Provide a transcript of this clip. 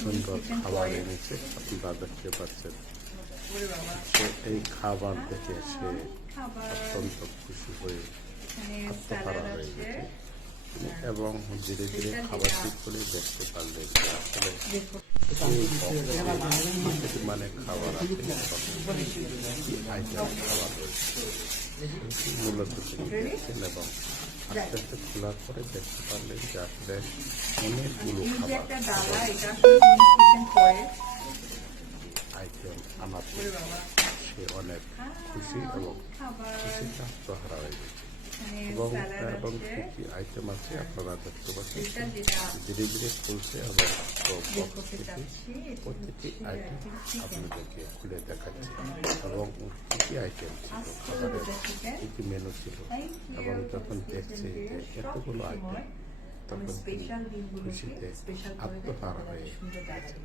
সুন্দর খাবার এনেছে, আপনারা দেখতে পাচ্ছেন। সে এই খাবার দেখে সে অত্যন্ত খুশি হয়ে আত্মহারা হয়ে গেছে এবং ধীরে ধীরে খাবারটি করে দেখতে পারলেন যে আসলে মানে খাবার আছে, কি আইটেম খাবার রয়েছে মূলত তিনি দেখছেন এবং আস্তে আস্তে খোলার পরে দেখতে পারলেন যে আসলে অনেকগুলো খাবার আইটেম আনাতে সে অনেক খুশি এবং খুশিতে আত্মহারা হয়ে গেছে এবং কী কী আইটেম আছে আপনারা দেখতে পাচ্ছেন। ধীরে ধীরে খুলছে এবং প্রতিটি আইটেম আপনাদেরকে খুলে দেখাচ্ছে এবং কী কী আইটেম ছিল, খাবারের কী কী মেনু ছিল এবং যখন দেখছে যে এতগুলো আইটেম তখন খুশিতে আত্মহারা হয়ে গেছে।